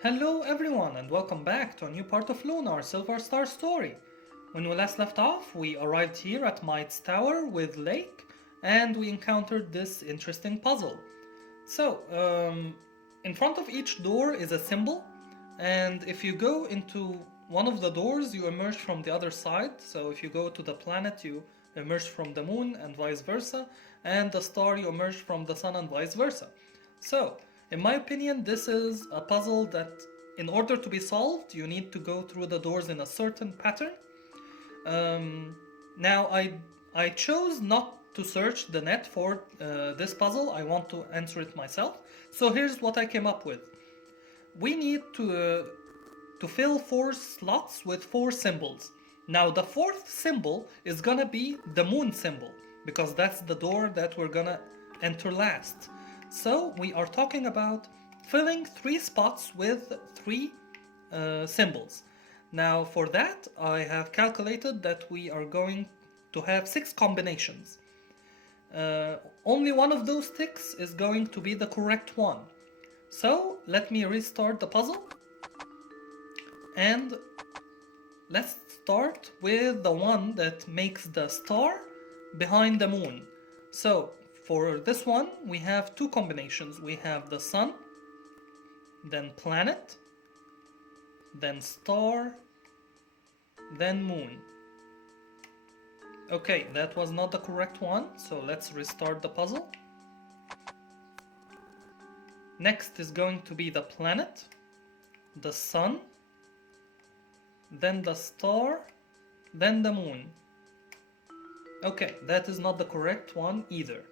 Hello everyone and welcome back to a new part of Lunar Silver Star Story. When we last left off, we arrived here at Myght's tower with Lake and we encountered this interesting puzzle. In front of each door is a symbol, and if you go into one of the doors, you emerge from the other side. So if you go to the planet, you emerge from the moon, and vice versa, and the star, you emerge from the sun, and vice versa. So, in my opinion, this is a puzzle that, in order to be solved, you need to go through the doors in a certain pattern. Um, now I chose not to search the net for this puzzle. I want to answer it myself. So here's what I came up with. We need to fill 4 slots with 4 symbols. Now the fourth symbol is gonna be the moon symbol because that's the door that we're gonna enter last. So we are talking about filling 3 spots with 3 symbols. Now for that I have calculated that we are going to have 6 combinations. Only one of those 6 is going to be the correct one. So let me restart the puzzle and let's start with the one that makes the star behind the moon. So for this one we have 2 combinations. We have the sun, then planet, then star, then moon. Okay, that was not the correct one, so let's restart the puzzle. Next is going to be the planet, the sun, then the star, then the moon. Okay, that is not the correct one either.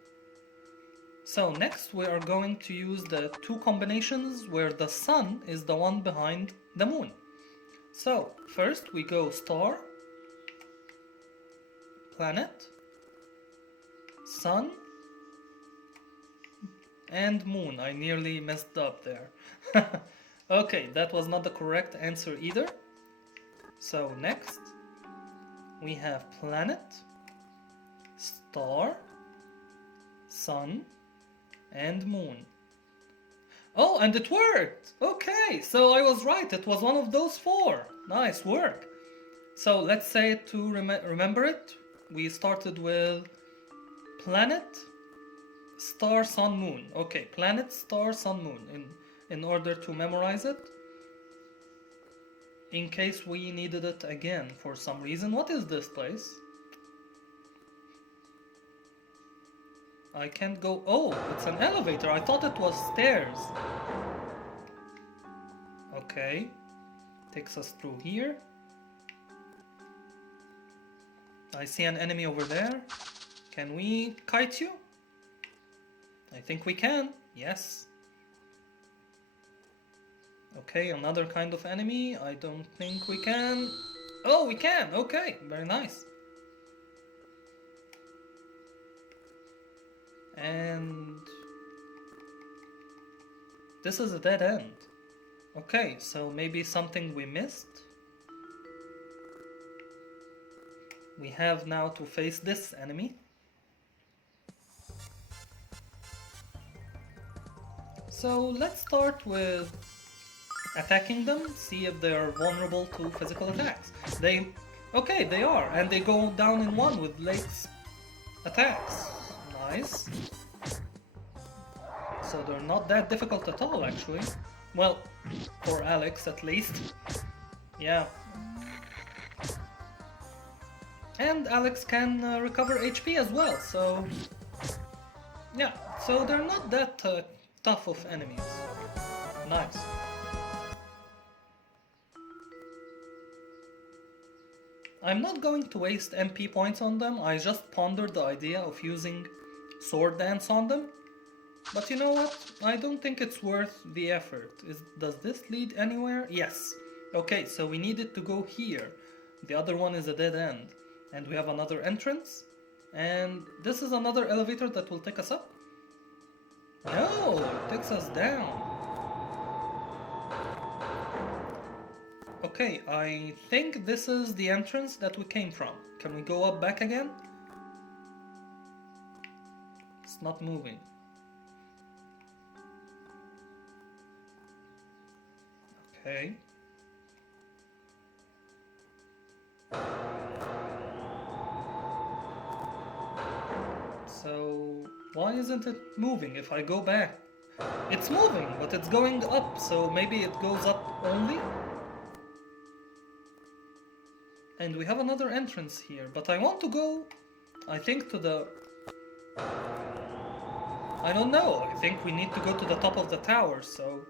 So next we are going to use the 2 combinations where the sun is the one behind the moon. So first we go star, planet, sun, and moon. I nearly messed up there. Okay, that was not the correct answer either. So next we have planet, star, sun, and moon. Oh, and it worked! Okay, so I was right. It was one of those 4. Nice work. So let's say it to remember it. We started with planet, star, sun, moon. Okay, planet, star, sun, moon in order to memorize it. In case we needed it again for some reason. What is this place? I can't go. Oh, it's an elevator. I thought it was stairs. Okay. Takes us through here. I see an enemy over there. Can we kite you? I think we can. Yes. Okay, another kind of enemy. I don't think we can. Oh, we can. Okay, very nice. And this is a dead end. Okay, so maybe something we missed. We have now to face this enemy. So let's start with attacking them, see if they are vulnerable to physical attacks. Okay, they are, and they go down in 1 with Lake's attacks. Nice. So they're not that difficult at all, actually. Well, for Alex at least. Yeah. And Alex can recover HP as well, so... yeah, so they're not that tough of enemies. Nice. I'm not going to waste MP points on them. I just pondered the idea of using Sword Dance on them. But you know what? I don't think it's worth the effort. Does this lead anywhere? Yes. Okay, so we needed to go here. The other one is a dead end. And we have another entrance. And this is another elevator that will take us up. No, it takes us down. Okay, I think this is the entrance that we came from. Can we go up back again? It's not moving. Okay. So, why isn't it moving if I go back? It's moving, but it's going up, so maybe it goes up only? And we have another entrance here, but I want to go, I think, to the... I don't know, I think we need to go to the top of the tower, so...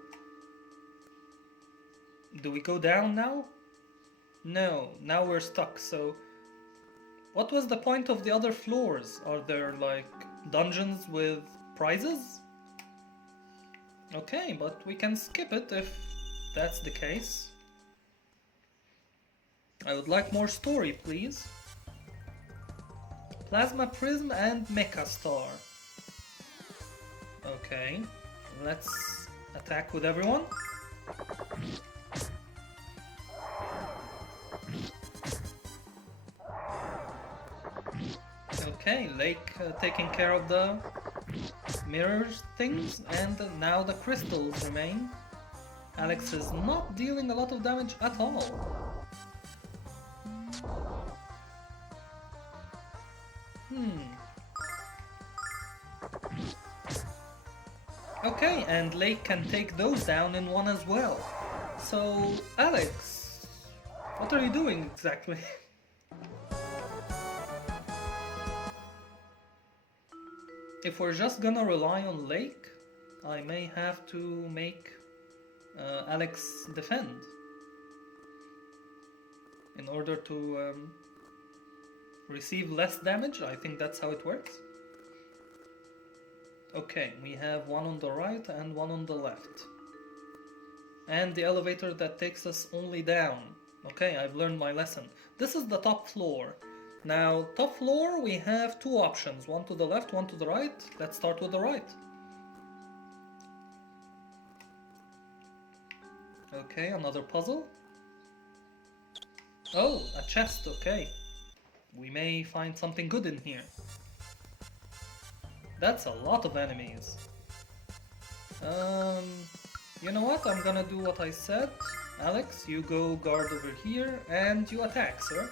Do we go down now? No, now we're stuck, so... What was the point of the other floors? Are there, like, dungeons with prizes? Okay, but we can skip it if that's the case. I would like more story, please. Plasma Prism and Mecha Star. Okay, let's attack with everyone. Okay, Lake taking care of the mirrors things, and now the crystals remain. Alex is not dealing a lot of damage at all. Okay, and Lake can take those down in one as well. So, Alex, what are you doing exactly? If we're just gonna rely on Lake, I may have to make Alex defend in order to receive less damage. I think that's how it works. Okay, we have one on the right and one on the left. And the elevator that takes us only down. Okay, I've learned my lesson. This is the top floor. Now, top floor, we have two options. One to the left, one to the right. Let's start with the right. Okay, another puzzle. Oh, a chest, okay. We may find something good in here. That's a lot of enemies. You know what? I'm gonna do what I said. Alex, you go guard over here and you attack, sir.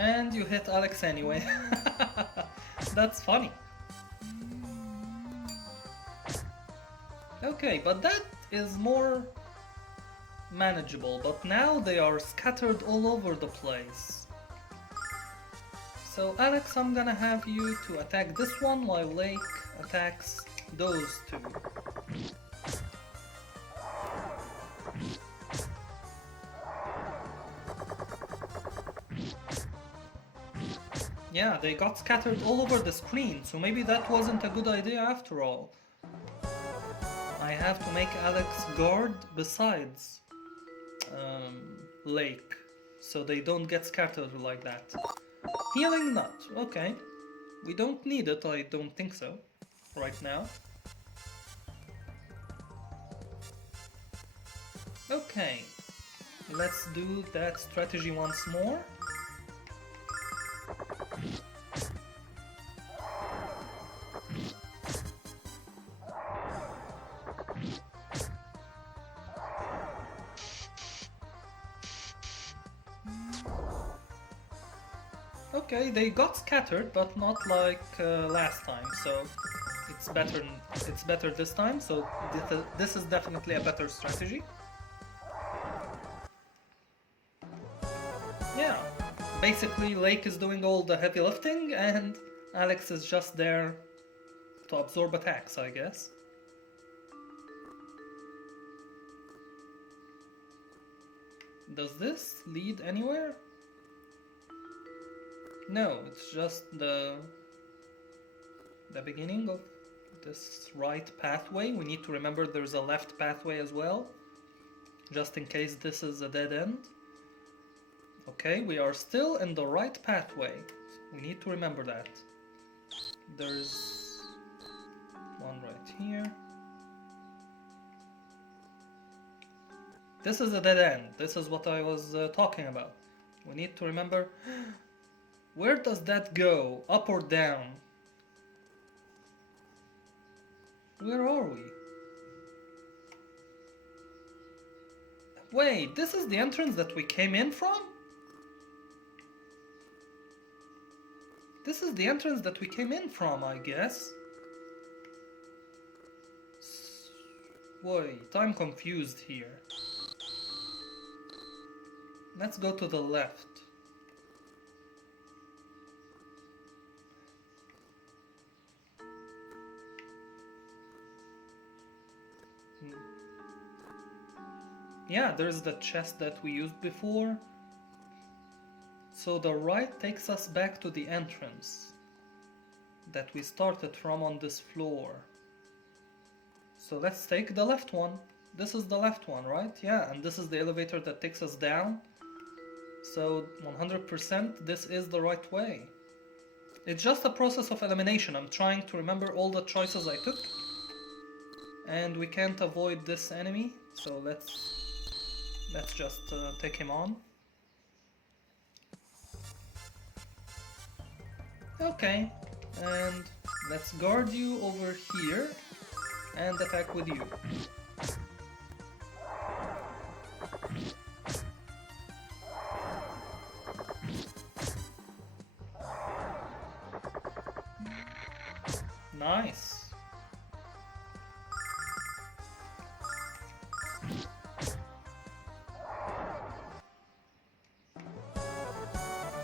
And you hit Alex anyway. That's funny. Okay, but that is more manageable, but now they are scattered all over the place. So Alex, I'm gonna have you to attack this one while Lake attacks those two. Yeah, they got scattered all over the screen, so maybe that wasn't a good idea after all. I have to make Alex guard besides Lake, so they don't get scattered like that. Healing nut, okay. We don't need it, I don't think so, right now. Okay, let's do that strategy once more. Okay, they got scattered, but not like last time, so it's better. It's better this time. So this is definitely a better strategy. Yeah, basically Lake is doing all the heavy lifting, and Alex is just there to absorb attacks, I guess. Does this lead anywhere? No, it's just the beginning of this right pathway. We need to remember there's a left pathway as well, just in case this is a dead end. Okay, we are still in the right pathway. We need to remember that. There's one right here. This is a dead end. This is what I was talking about. We need to remember, where does that go? Up or down? Where are we? Wait, this is the entrance that we came in from? This is the entrance that we came in from, I guess. Wait, I'm confused here. Let's go to the left. Yeah, there's the chest that we used before. So the right takes us back to the entrance that we started from on this floor. So let's take the left one. This is the left one, right? Yeah, and this is the elevator that takes us down. So 100% this is the right way. It's just a process of elimination. I'm trying to remember all the choices I took. And we can't avoid this enemy, so let's just take him on. Okay, and let's guard you over here and attack with you. Nice.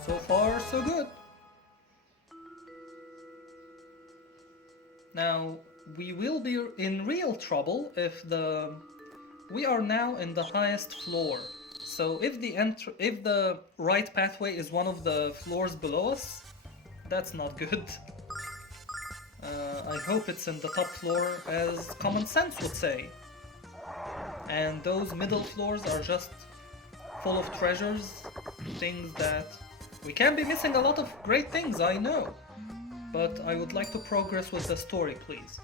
So far, so good. Now, we will be in real trouble if we are now in the highest floor. So if the right pathway is one of the floors below us, that's not good. I hope it's in the top floor, as common sense would say. And those middle floors are just full of treasures, things that we can be missing a lot of great things, I know. But I would like to progress with the story, please.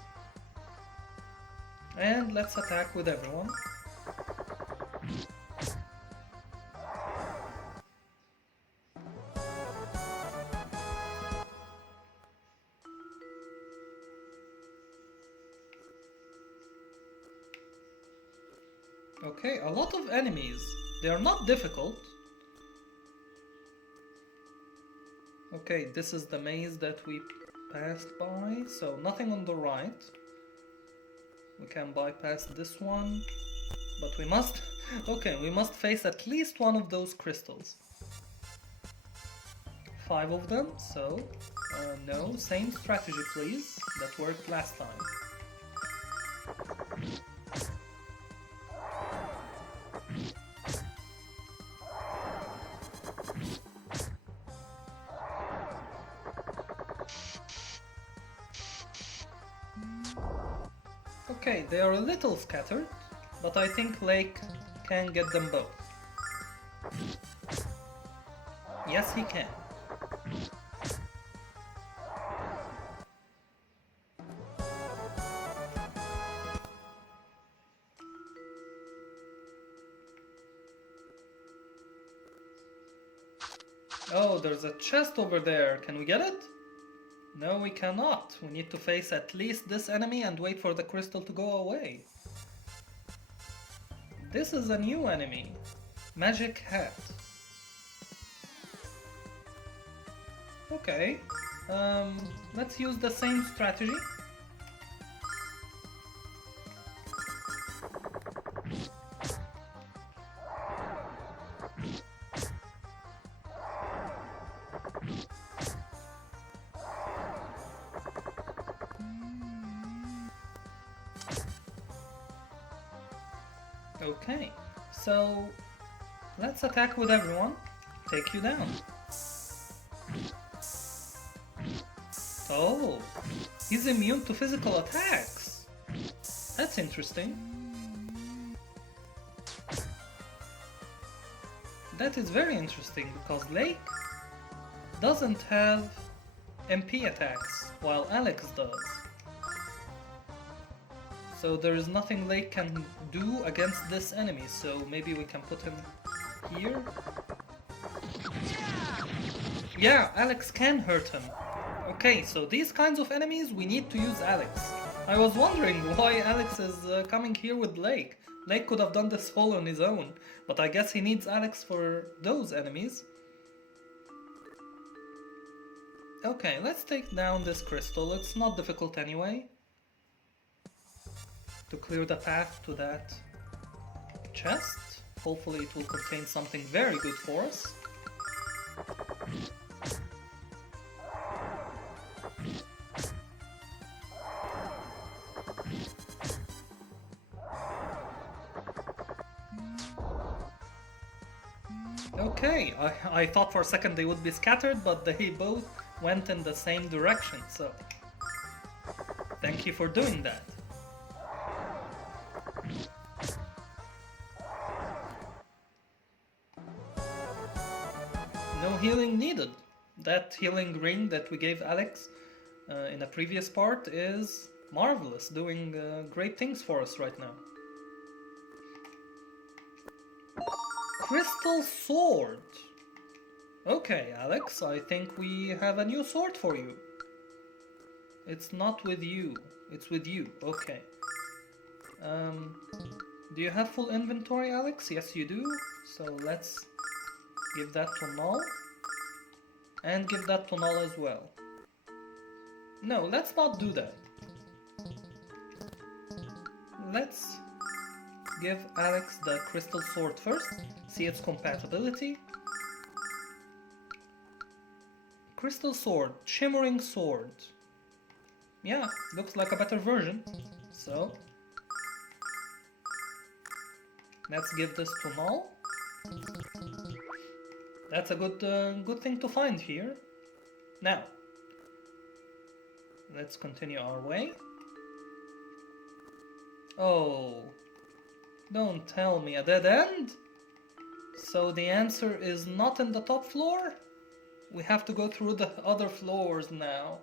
And let's attack with everyone. Okay, a lot of enemies. They are not difficult. Okay, this is the maze that we passed by, so nothing on the right. We can bypass this one, but we must... Okay, we must face at least one of those crystals. 5 of them, so... no, same strategy please, that worked last time. Okay, they are a little scattered, but I think Lake can get them both. Yes, he can. Oh, there's a chest over there. Can we get it? No, we cannot. We need to face at least this enemy and wait for the crystal to go away. This is a new enemy. Magic hat. Okay. Let's use the same strategy. Okay, so let's attack with everyone. Take you down. Oh, he's immune to physical attacks. That's interesting. That is very interesting because Lake doesn't have MP attacks, while Alex does. So there is nothing Lake can do against this enemy, so maybe we can put him here. Yeah, Alex can hurt him. Okay, so these kinds of enemies, we need to use Alex. I was wondering why Alex is coming here with Blake. Blake could have done this all on his own, but I guess he needs Alex for those enemies. Okay, let's take down this crystal. It's not difficult anyway. To clear the path to that chest. Hopefully it will contain something very good for us. Okay, I thought for a second they would be scattered, but they both went in the same direction, so thank you for doing that. No healing needed. That healing ring that we gave Alex in a previous part is marvelous, doing great things for us right now. Crystal sword. Okay, Alex, I think we have a new sword for you. It's not with you, it's with you. Okay. Do you have full inventory, Alex? Yes, you do. So let's give that to Null. And give that to Null as well. No, let's not do that. Let's give Alex the crystal sword first. See its compatibility. Crystal sword, shimmering sword. Yeah, looks like a better version. So let's give this to Null. That's a good thing to find here. Now, let's continue our way. Oh, don't tell me a dead end? So the answer is not in the top floor? We have to go through the other floors now.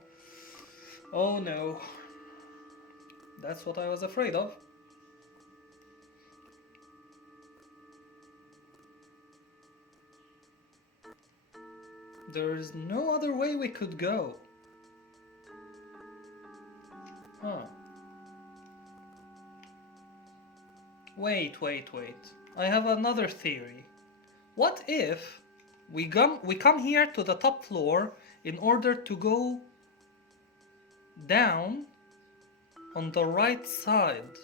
Oh no. That's what I was afraid of. There's no other way we could go. Huh. Wait. I have another theory. What if we come here to the top floor in order to go down on the right side?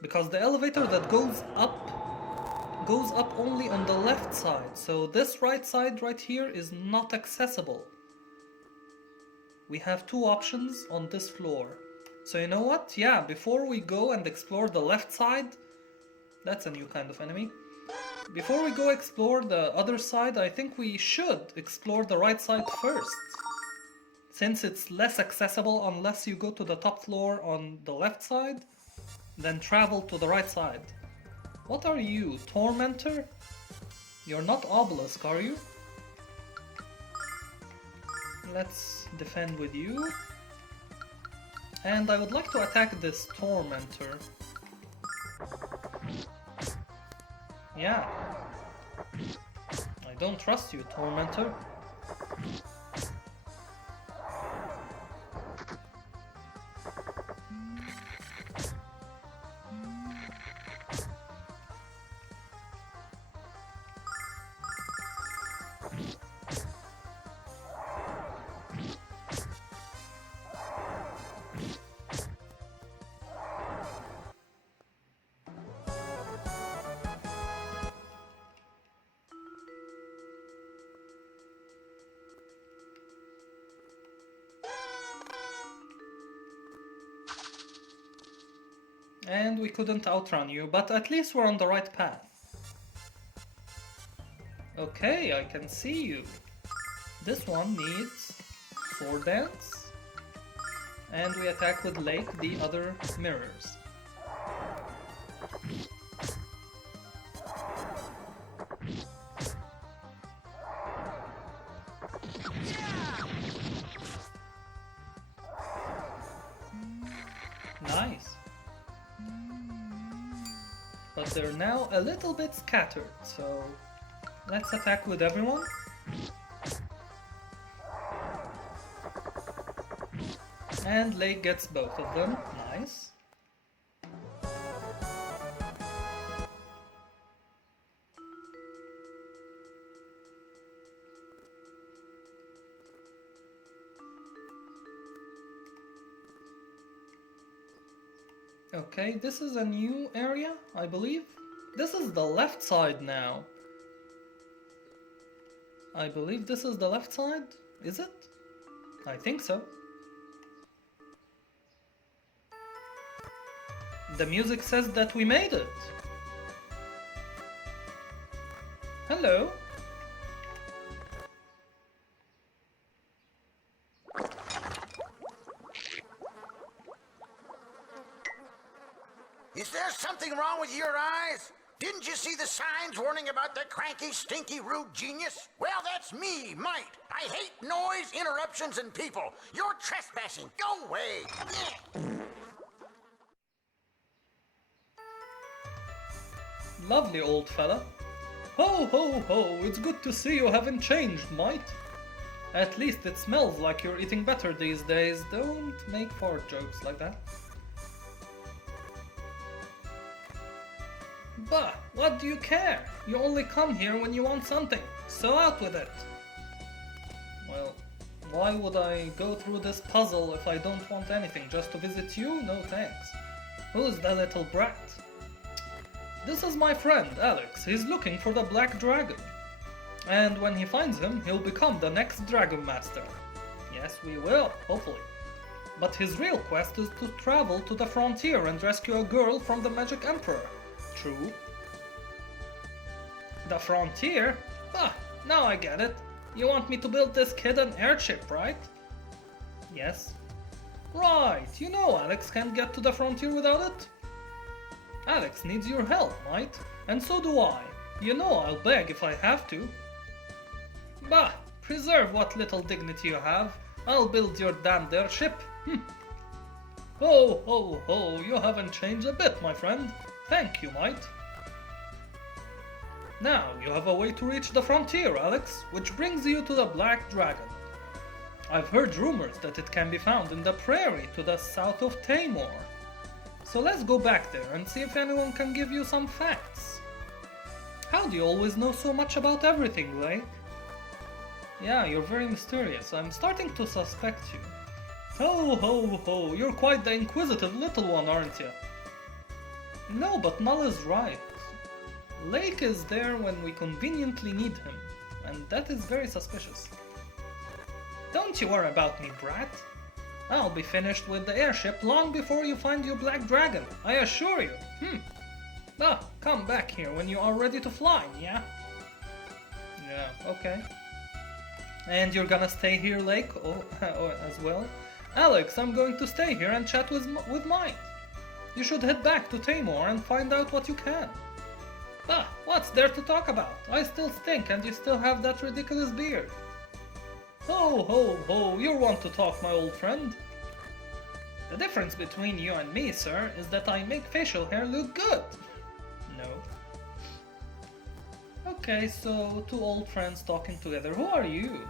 Because the elevator that goes up only on the left side. So this right side right here is not accessible. We have two options on this floor. So you know what? Yeah, before we go and explore the left side, that's a new kind of enemy. Before we go explore the other side, I think we should explore the right side first. Since it's less accessible unless you go to the top floor on the left side, then travel to the right side. What are you, Tormentor? You're not Obelisk, are you? Let's defend with you. And I would like to attack this Tormentor. Yeah. I don't trust you, Tormentor. And we couldn't outrun you, but at least we're on the right path. Okay, I can see you. This one needs Sword Dance. And we attack with Lake the other mirrors. Nice. But they're now a little bit scattered, so let's attack with everyone. And Lake gets both of them. Nice. Okay, this is a new area, I believe. This is the left side now. I believe this is the left side, is it? I think so. The music says that we made it. Hello. Is there something wrong with your eyes? Didn't you see the signs warning about the cranky, stinky, rude genius? Well, that's me, Myght. I hate noise, interruptions, and people. You're trespassing. Go away. Lovely old fella. Ho ho ho, it's good to see you haven't changed, Myght. At least it smells like you're eating better these days. Don't make fart jokes like that. Bah, what do you care? You only come here when you want something, so out with it. Well, why would I go through this puzzle if I don't want anything? Just to visit you? No thanks. Who's the little brat? This is my friend, Alex. He's looking for the Black Dragon. And when he finds him, he'll become the next Dragon Master. Yes, we will, hopefully. But his real quest is to travel to the frontier and rescue a girl from the Magic Emperor. True. The frontier? Ah, now I get it. You want me to build this kid an airship, right? Yes. Right, you know Alex can't get to the frontier without it. Alex needs your help, Myght, and so do I. You know I'll beg if I have to. Bah, preserve what little dignity you have. I'll build your damned airship. Ho ho ho, you haven't changed a bit, my friend. Thank you, Myght. Now you have a way to reach the frontier, Alex, which brings you to the Black Dragon. I've heard rumors that it can be found in the prairie to the south of Tamor. So let's go back there and see if anyone can give you some facts. How do you always know so much about everything, Lake? Yeah, you're very mysterious. I'm starting to suspect you. Ho ho ho, you're quite the inquisitive little one, aren't you? No, but Null is right. Lake is there when we conveniently need him, and that is very suspicious. Don't you worry about me, brat. I'll be finished with the airship long before you find your Black Dragon, I assure you. Ah, come back here when you are ready to fly, yeah? Yeah, okay. And you're gonna stay here, Lake, as well? Alex, I'm going to stay here and chat with Myght. You should head back to Tamor and find out what you can. Bah, what's there to talk about? I still stink and you still have that ridiculous beard. Ho ho ho, you're one to talk, my old friend. The difference between you and me, sir, is that I make facial hair look good. No. Okay, so two old friends talking together. Who are you?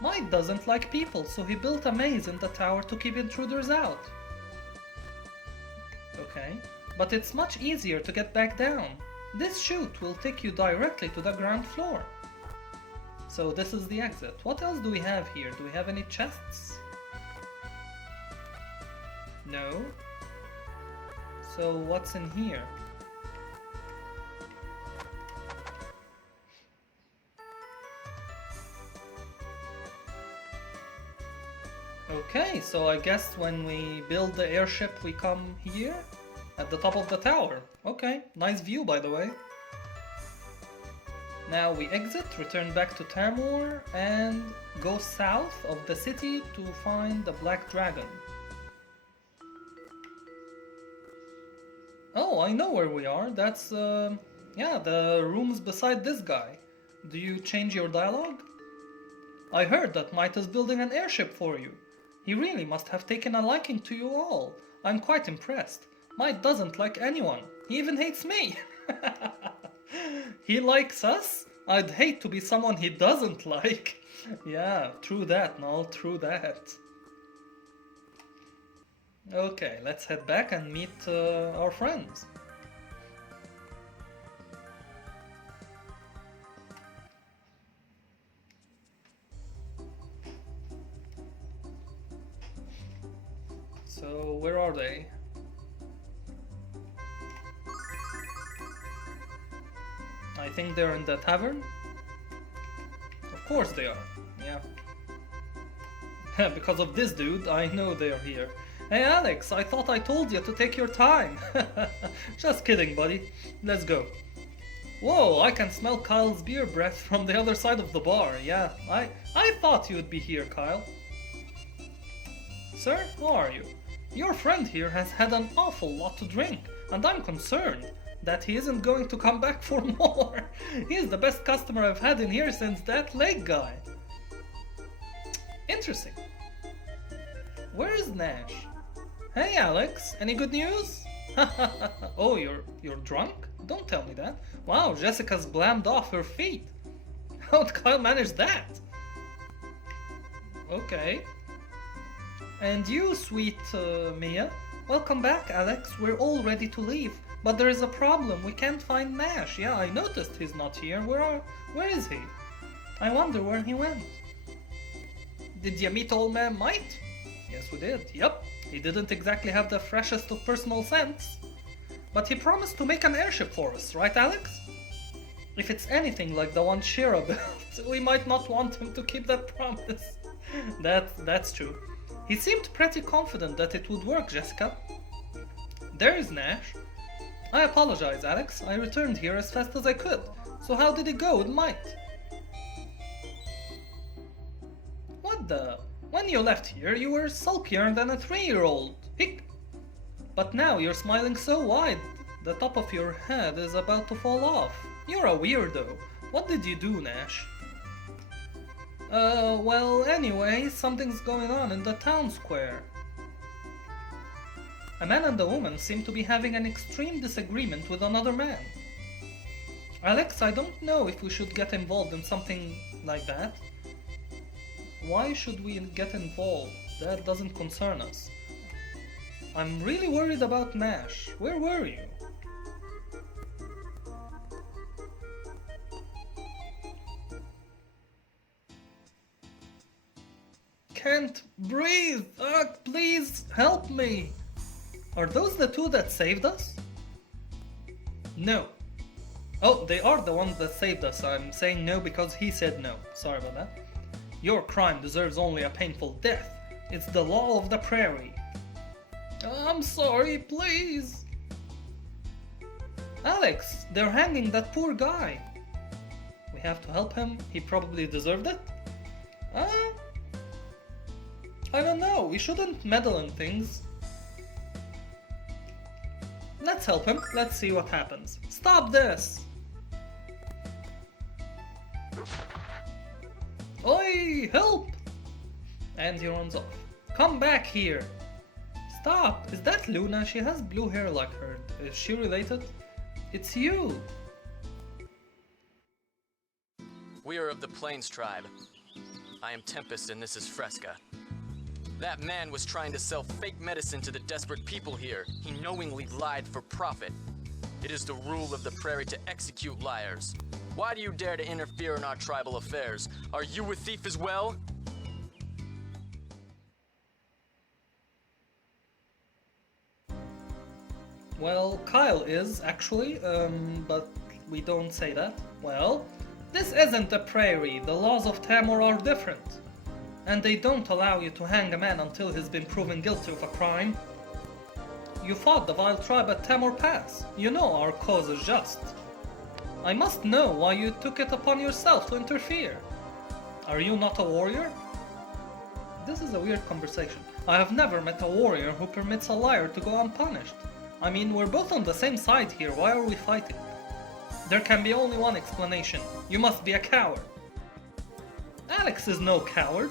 Myght doesn't like people, so he built a maze in the tower to keep intruders out. Okay, but it's much easier to get back down. This chute will take you directly to the ground floor. So this is the exit. What else do we have here? Do we have any chests? No. So what's in here? Okay, so I guess when we build the airship we come here? At the top of the tower. Okay, nice view by the way. Now we exit, return back to Tamor, and go south of the city to find the Black Dragon. Oh, I know where we are. That's, yeah, the rooms beside this guy. Do you change your dialogue? I heard that Myght is building an airship for you. He really must have taken a liking to you all. I'm quite impressed. Myght doesn't like anyone. He even hates me. He likes us? I'd hate to be someone he doesn't like. Yeah, true that, Null, true that. Okay, let's head back and meet our friends. So, where are they? I think they're in the tavern. Of course they are, yeah. Because of this dude, I know they're here. Hey Alex, I thought I told you to take your time. Just kidding, buddy. Let's go. Whoa, I can smell Kyle's beer breath from the other side of the bar. Yeah, I thought you'd be here, Kyle. Sir, how are you? Your friend here has had an awful lot to drink, and I'm concerned that he isn't going to come back for more. He's the best customer I've had in here since that lake guy. Interesting. Where is Nash? Hey Alex, any good news? Oh, you're drunk? Don't tell me that. Wow, Jessica's blamed off her feet. How'd Kyle manage that? Okay. And you, sweet Mia? Welcome back, Alex. We're all ready to leave. But there is a problem. We can't find Nash. Yeah, I noticed he's not here. Where is he? I wonder where he went. Did you meet old man Myght? Yes, we did. Yep. He didn't exactly have the freshest of personal sense. But he promised to make an airship for us, right, Alex? If it's anything like the one Shira built, we might not want him to keep that promise. That's true. He seemed pretty confident that it would work, Jessica. There is Nash. I apologize, Alex. I returned here as fast as I could. So how did it go with Myght? What the? When you left here, you were sulkier than a 3-year-old. Hick! But now you're smiling so wide, the top of your head is about to fall off. You're a weirdo. What did you do, Nash? Well, anyway, something's going on in the town square. A man and a woman seem to be having an extreme disagreement with another man. Alex, I don't know if we should get involved in something like that. Why should we get involved? That doesn't concern us. I'm really worried about Nash. Where were you? Can't breathe! Please help me! Are those the two that saved us? No. Oh, they are the ones that saved us. I'm saying no because he said no. Sorry about that. Your crime deserves only a painful death. It's the law of the prairie. I'm sorry, please. Alex, they're hanging that poor guy. We have to help him. He probably deserved it. I don't know. We shouldn't meddle in things. Let's help him. Let's see what happens. Stop this! Oi, help! And he runs off. Come back here! Stop! Is that Luna? She has blue hair like her. Is she related? It's you! We are of the Plains tribe. I am Tempest and this is Fresca. That man was trying to sell fake medicine to the desperate people here. He knowingly lied for profit. It is the rule of the prairie to execute liars. Why do you dare to interfere in our tribal affairs? Are you a thief as well? Well, Kyle is, actually, but we don't say that. Well, this isn't the prairie. The laws of Tamor are different. And they don't allow you to hang a man until he's been proven guilty of a crime. You fought the vile tribe at Tamor Pass. You know our cause is just. I must know why you took it upon yourself to interfere. Are you not a warrior? This is a weird conversation. I have never met a warrior who permits a liar to go unpunished. I mean, we're both on the same side here. Why are we fighting? There can be only one explanation. You must be a coward. Alex is no coward.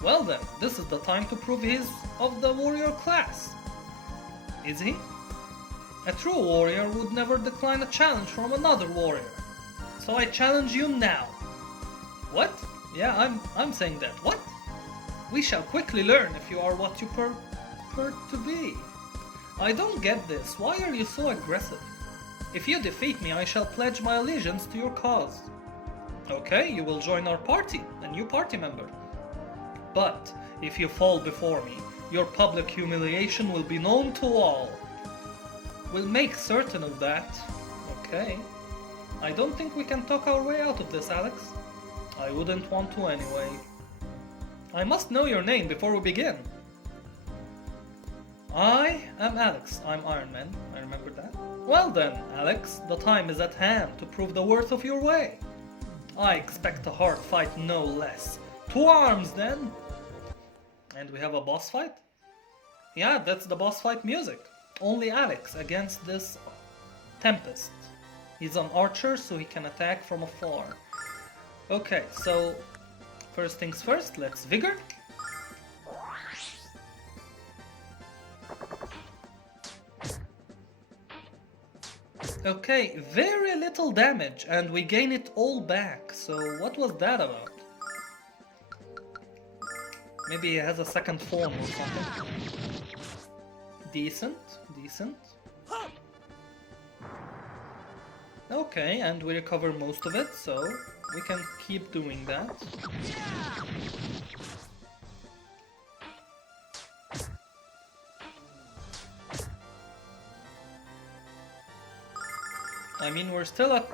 Well then, this is the time to prove he's of the warrior class. Is he? A true warrior would never decline a challenge from another warrior. So I challenge you now. What? Yeah, I'm saying that. What? We shall quickly learn if you are what you hurt to be. I don't get this. Why are you so aggressive? If you defeat me, I shall pledge my allegiance to your cause. Okay, you will join our party, a new party member. But if you fall before me, your public humiliation will be known to all. We'll make certain of that. Okay. I don't think we can talk our way out of this, Alex. I wouldn't want to anyway. I must know your name before we begin. I am Alex. I'm Iron Man. I remember that. Well then, Alex, the time is at hand to prove the worth of your way. I expect a hard fight no less. To arms then! And we have a boss fight? Yeah, that's the boss fight music. Only Alex against this Tempest. He's an archer, so he can attack from afar. Okay, so first things first, let's Vigor. Okay, very little damage, and we gain it all back. So what was that about? Maybe he has a second form or something. Decent, decent. Okay, and we recover most of it, so we can keep doing that. I mean, we're still at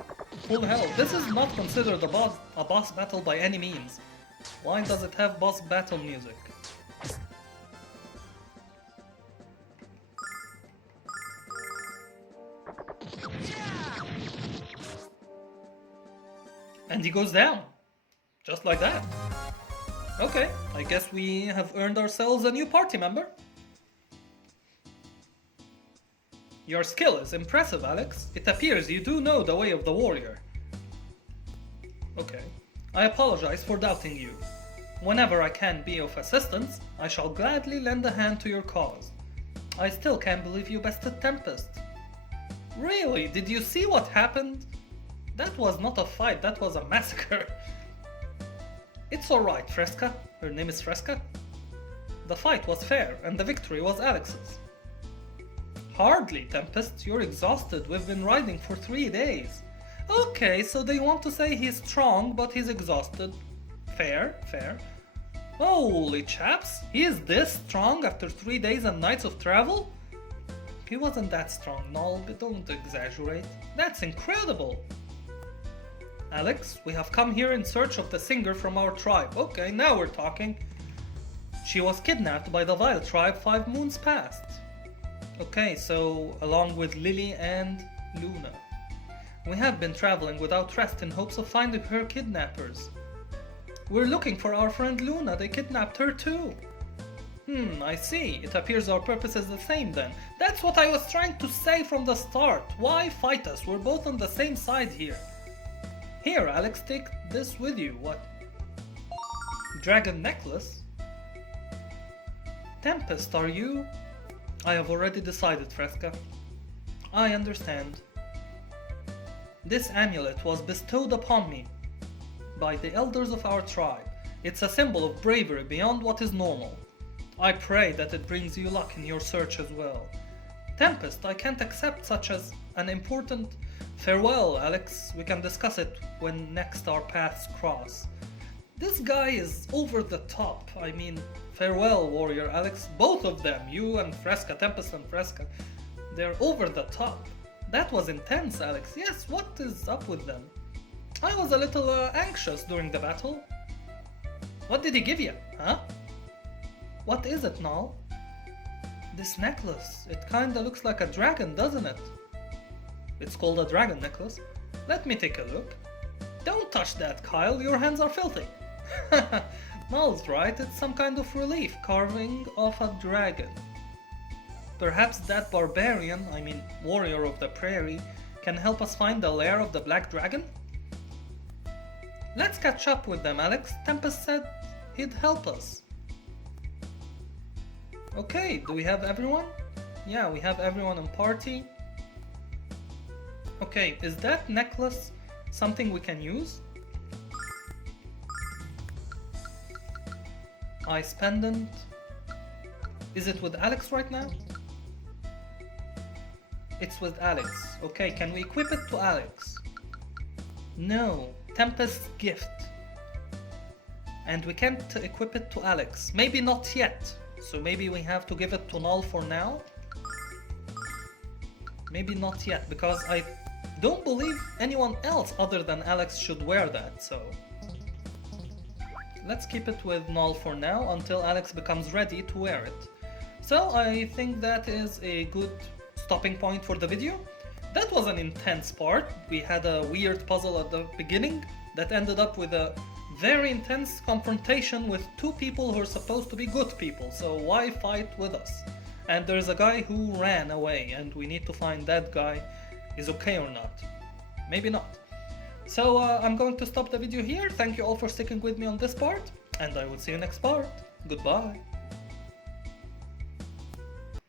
full health. This is not considered a boss battle by any means. Why does it have boss battle music? And he goes down. Just like that. Okay, I guess we have earned ourselves a new party member. Your skill is impressive, Alex. It appears you do know the way of the warrior. Okay. I apologize for doubting you. Whenever I can be of assistance, I shall gladly lend a hand to your cause. I still can't believe you bested Tempest. Really? Did you see what happened? That was not a fight, that was a massacre. It's alright, Fresca. Her name is Fresca. The fight was fair, and the victory was Alex's. Hardly, Tempest. You're exhausted. We've been riding for 3 days. Okay, so they want to say he's strong, but he's exhausted. Fair, fair. Holy chaps, he is this strong after 3 days and nights of travel? He wasn't that strong, Null, but don't exaggerate. That's incredible! Alex, we have come here in search of the singer from our tribe. Okay, now we're talking. She was kidnapped by the Vile tribe 5 moons past. Okay, so along with Lily and Luna. We have been traveling without rest in hopes of finding her kidnappers. We're looking for our friend Luna, they kidnapped her too. I see. It appears our purpose is the same then. That's what I was trying to say from the start. Why fight us? We're both on the same side here. Here, Alex, take this with you. What? Dragon necklace? Tempest, are you? I have already decided, Fresca. I understand. This amulet was bestowed upon me by the elders of our tribe. It's a symbol of bravery beyond what is normal. I pray that it brings you luck in your search as well. Tempest, I can't accept such as an important... Farewell, Alex. We can discuss it when next our paths cross. This guy is over the top. I mean, farewell, warrior Alex. Both of them, you and Fresca, Tempest and Fresca, they're over the top. That was intense, Alex. Yes, what is up with them? I was a little anxious during the battle. What did he give you, huh? What is it, Null? This necklace. It kinda looks like a dragon, doesn't it? It's called a dragon necklace. Let me take a look. Don't touch that, Kyle. Your hands are filthy. Null's right. It's some kind of relief carving of a dragon. Perhaps that barbarian, I mean warrior of the prairie, can help us find the lair of the black dragon? Let's catch up with them, Alex. Tempest said he'd help us. Okay, do we have everyone? Yeah, we have everyone in party. Okay, is that necklace something we can use? Ice pendant. Is it with Alex right now? It's with Alex. Okay, can we equip it to Alex? No. Tempest's gift. And we can't equip it to Alex. Maybe not yet. So maybe we have to give it to Null for now. Maybe not yet, because I don't believe anyone else other than Alex should wear that, so... Let's keep it with Null for now until Alex becomes ready to wear it. So I think that is a good stopping point for the video. That was an intense part. We had a weird puzzle at the beginning that ended up with a very intense confrontation with two people who are supposed to be good people, so why fight with us? And there's a guy who ran away, and we need to find that guy is okay or not. Maybe not. So I'm going to stop the video here. Thank you all for sticking with me on this part, and I will see you next part. Goodbye.